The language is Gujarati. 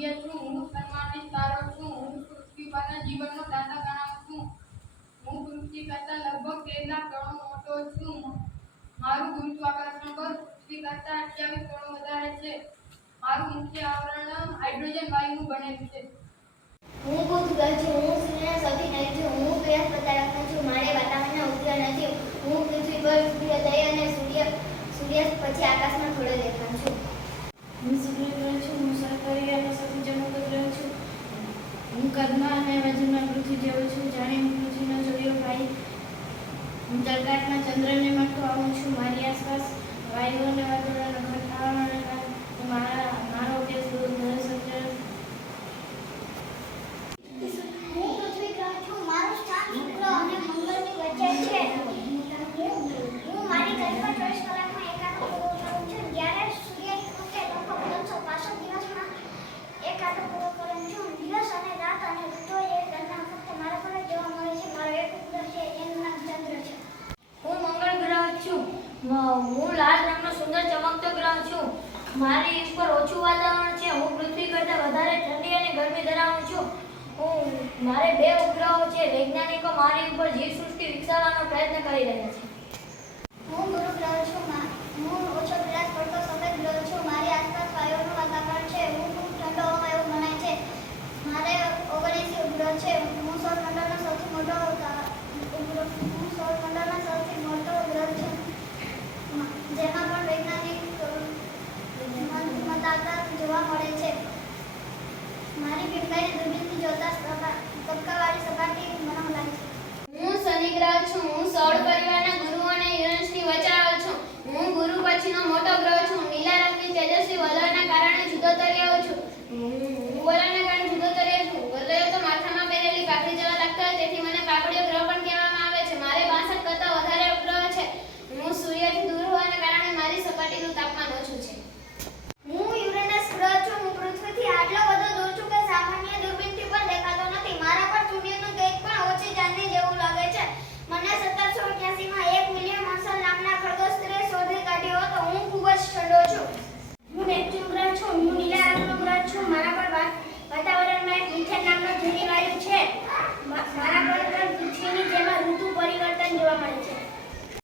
સૂર્ય છું હું સન્માનિત તારો છું હું પૃથ્વી પરના જીવનનો દાતા ગણાવું છું. હું પૃથ્વી કરતા લગભગ તેર લાખ ગણો મોટો છું. મારું ગુરુત્વાકર્ષણ બળ પૃથ્વી કરતા અઠ્યાવીસ ગણો વધારે છે. મારું મુખ્ય આવરણ હાઇડ્રોજન વાયુનું બનેલું છે. હું ખુદ ગ્રહ છું હું સૂર્યના સૌથી નજીક છું હું બૃહસ્પતિનો છું મારે વાતાવરણના ઉદ્યોગ નથી. હું પૃથ્વી પર સૂર્યોદય અને સૂર્ય સૂર્યાસ્ત પછી આકાશમાં થોડો દેખાઉં છું. હું સૂર્ય ગ્રહ છું હું સરકારી અને સૌથી ચમકતો ગ્રહ છું હું કદમાં અને વજનમાં પૃથ્વી જેવો છું જાણે હું પૃથ્વીનો જોયો ભાઈ હું તડકાટમાં ચંદ્રને મળતો આવું છું મારી આસપાસ વાયુ અને વાદળોનો ઘટ આવવાના કારણે મારા મારો અભ્યાસ દૂરદર્શક હું પૃથ્વી ગ્રહ છું મારું સ્થાન શુક્ર અને મંગળની વચ્ચે છે હું મારી ઘર પર ચોવીસ કલાકમાં એકાદો પૂરો કરું છું જ્યારે સૂર્યની વચ્ચે લગભગ ત્રણસો પાસઠ દિવસમાં એકાદો પૂરો કરું છું દિવસ અને રાત અને ઋતુઓ એ ઘરના ફક્ત મારા પર જ જોવા મળે છે મારો એક ઉપગ્રહ છે એનું નામ ચંદ્ર છે હું મંગળ ગ્રહ છું મ- હું લાલ રંગનો સુંદર ચમકતો ગ્રહ છું. મારી ઉપર ઓછું વાતાવરણ છે. હું પૃથ્વી કરતાં વધારે ઠંડી અને ગરમી ધરાવું છું. હું, મારે બે ઉપગ્રહો છે. વૈજ્ઞાનિકો મારી ઉપર જીવસૃષ્ટિ વિકસાવવાનો પ્રયત્ન કરી રહ્યા છે.